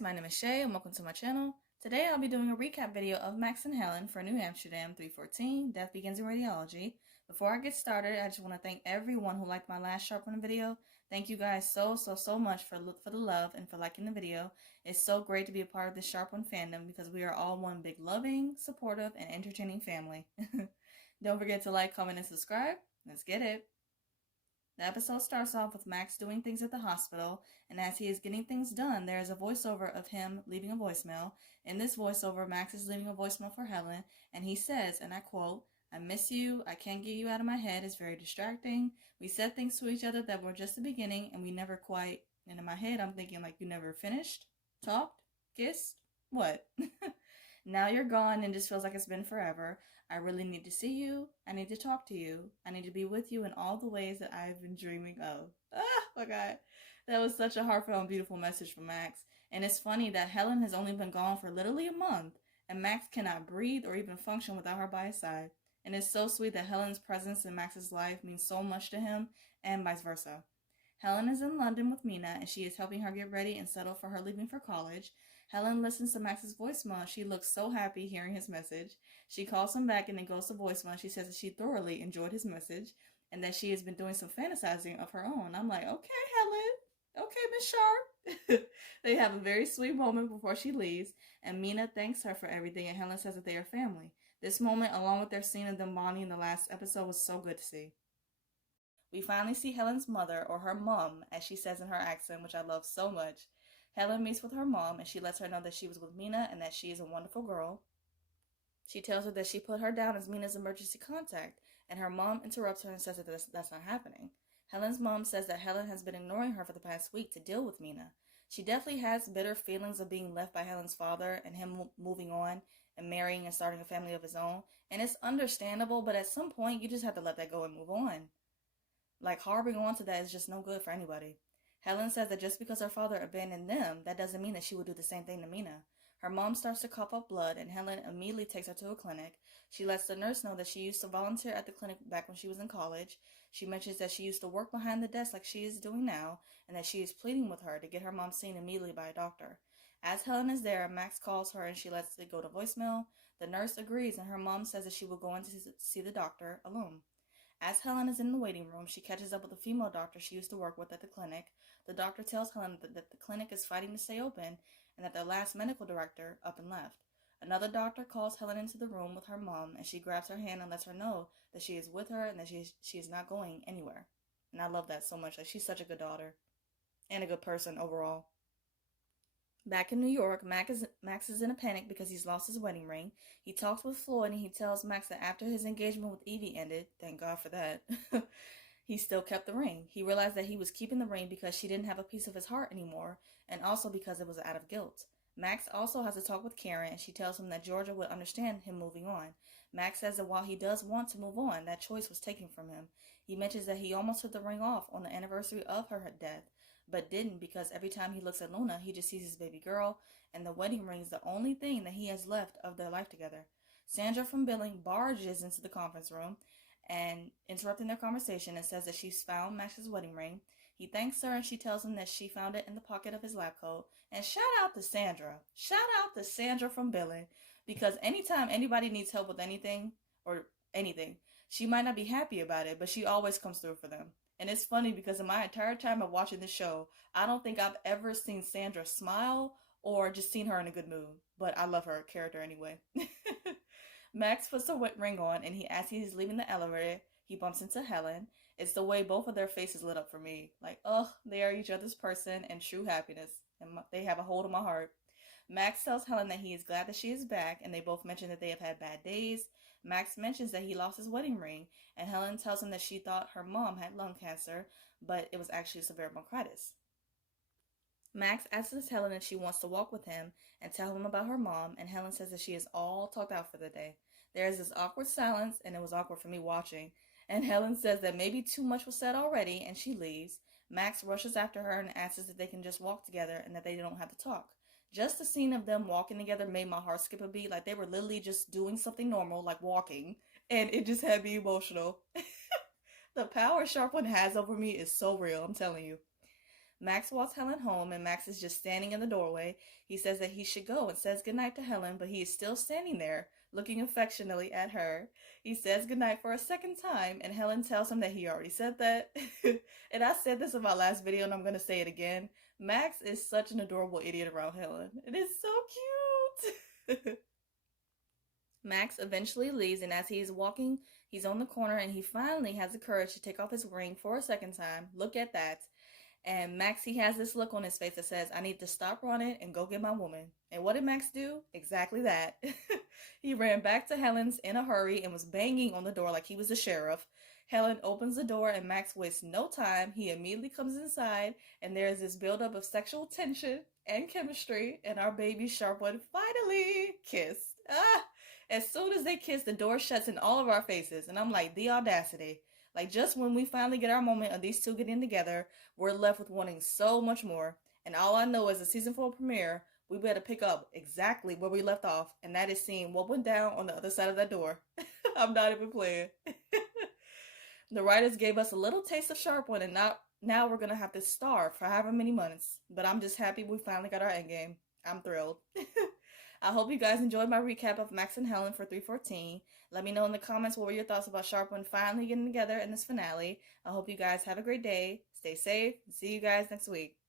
guys, my name is Shay and welcome to my channel. Today I'll be doing a recap video of Max and Helen for New Amsterdam 314, Death Begins in Radiology. Before I get started, I just want to thank everyone who liked my last Sharp One video. Thank you guys so much for the love and for liking the video. It's so great to be a part of this Sharp One fandom because we are all one big loving, supportive, and entertaining family. Don't forget to like, comment, and subscribe. Let's get it. The episode starts off with Max doing things at the hospital, and as he is getting things done, there is a voiceover of him leaving a voicemail. In this voiceover, Max is leaving a voicemail for Helen, and he says, and I quote, "I miss you, I can't get you out of my head, it's very distracting. We said things to each other that were just the beginning, and we never quite," and in my head I'm thinking like, you never finished? Talked? Kissed? What? Now you're gone and it just feels like it's been forever. I really need to see you. I need to talk to you. I need to be with you in all the ways that I've been dreaming of. Ah, my God. That was such a heartfelt and beautiful message from Max. And it's funny that Helen has only been gone for literally a month, and Max cannot breathe or even function without her by his side. And it's so sweet that Helen's presence in Max's life means so much to him, and vice versa. Helen is in London with Mina, and she is helping her get ready and settle for her leaving for college. Helen listens to Max's voicemail. She looks so happy hearing his message. She calls him back and then goes to voicemail. She says that she thoroughly enjoyed his message and that she has been doing some fantasizing of her own. I'm like, okay, Helen. Okay, Miss Sharp. They have a very sweet moment before she leaves, and Mina thanks her for everything, and Helen says that they are family. This moment, along with their scene of them bonding in the last episode, was so good to see. We finally see Helen's mother, or her mom, as she says in her accent, which I love so much. Helen meets with her mom, and she lets her know that she was with Mina and that she is a wonderful girl. She tells her that she put her down as Mina's emergency contact, and her mom interrupts her and says that that's not happening. Helen's mom says that Helen has been ignoring her for the past week to deal with Mina. She definitely has bitter feelings of being left by Helen's father and him moving on and marrying and starting a family of his own, and it's understandable, but at some point you just have to let that go and move on. Like, harboring on to that is just no good for anybody. Helen says that just because her father abandoned them, that doesn't mean that she would do the same thing to Mina. Her mom starts to cough up blood, and Helen immediately takes her to a clinic. She lets the nurse know that she used to volunteer at the clinic back when she was in college. She mentions that she used to work behind the desk like she is doing now, and that she is pleading with her to get her mom seen immediately by a doctor. As Helen is there, Max calls her and she lets it go to voicemail. The nurse agrees, and her mom says that she will go in to see the doctor alone. As Helen is in the waiting room, she catches up with a female doctor she used to work with at the clinic. The doctor tells Helen that the clinic is fighting to stay open and that their last medical director up and left. Another doctor calls Helen into the room with her mom, and she grabs her hand and lets her know that she is with her and that she is not going anywhere. And I love that so much. Like, she's such a good daughter and a good person overall. Back in New York, Max is in a panic because he's lost his wedding ring. He talks with Floyd and he tells Max that after his engagement with Evie ended, thank God for that, he still kept the ring. He realized that he was keeping the ring because she didn't have a piece of his heart anymore, and also because it was out of guilt. Max also has a talk with Karen, and she tells him that Georgia would understand him moving on. Max says that while he does want to move on, that choice was taken from him. He mentions that he almost took the ring off on the anniversary of her death, but didn't because every time he looks at Luna, he just sees his baby girl, and the wedding ring is the only thing that he has left of their life together. Sandra from billing barges into the conference room and interrupting their conversation and says that she's found Max's wedding ring. He thanks her and she tells him that she found it in the pocket of his lab coat. And shout out to Sandra. Shout out to Sandra from billing, because anytime anybody needs help with anything, she might not be happy about it, but she always comes through for them. And it's funny because in my entire time of watching this show, I don't think I've ever seen Sandra smile or just seen her in a good mood. But I love her character anyway. Max puts the ring on, and as he's leaving the elevator, he bumps into Helen. It's the way both of their faces lit up for me. Like, oh, they are each other's person and true happiness. And they have a hold of my heart. Max tells Helen that he is glad that she is back, and they both mention that they have had bad days. Max mentions that he lost his wedding ring, and Helen tells him that she thought her mom had lung cancer, but it was actually severe bronchitis. Max asks Helen if she wants to walk with him and tell him about her mom, and Helen says that she is all talked out for the day. There is this awkward silence, and it was awkward for me watching, and Helen says that maybe too much was said already, and she leaves. Max rushes after her and asks if they can just walk together and that they don't have to talk. Just the scene of them walking together made my heart skip a beat. Like, they were literally just doing something normal, like walking, and it just had me emotional. The power Sharp One has over me is so real, I'm telling you. Max walks Helen home, and Max is just standing in the doorway. He says that he should go and says goodnight to Helen, but he is still standing there, looking affectionately at her. He says goodnight for a second time, and Helen tells him that he already said that. And I said this in my last video, and I'm going to say it again. Max is such an adorable idiot around Helen. It is so cute. Max eventually leaves, and as he is walking, he's on the corner, and he finally has the courage to take off his ring for a second time. Look at that. And Max, he has this look on his face that says, I need to stop running and go get my woman. And what did Max do? Exactly that. He ran back to Helen's in a hurry and was banging on the door like he was the sheriff. Helen opens the door and Max wastes no time. He immediately comes inside, and there is this buildup of sexual tension and chemistry, and our baby sharp one finally kissed. As soon as they kiss, the door shuts in all of our faces, and I'm like, the audacity. Like, just when we finally get our moment of these two getting together, we're left with wanting so much more. And all I know is the season 4 premiere, we better pick up exactly where we left off, and that is seeing what went down on the other side of that door. I'm not even playing. The writers gave us a little taste of Sharp One, and now we're going to have to starve for however many months. But I'm just happy we finally got our endgame. I'm thrilled. I hope you guys enjoyed my recap of Max and Helen for 314. Let me know in the comments what were your thoughts about Sharp One finally getting together in this finale. I hope you guys have a great day. Stay safe. See you guys next week.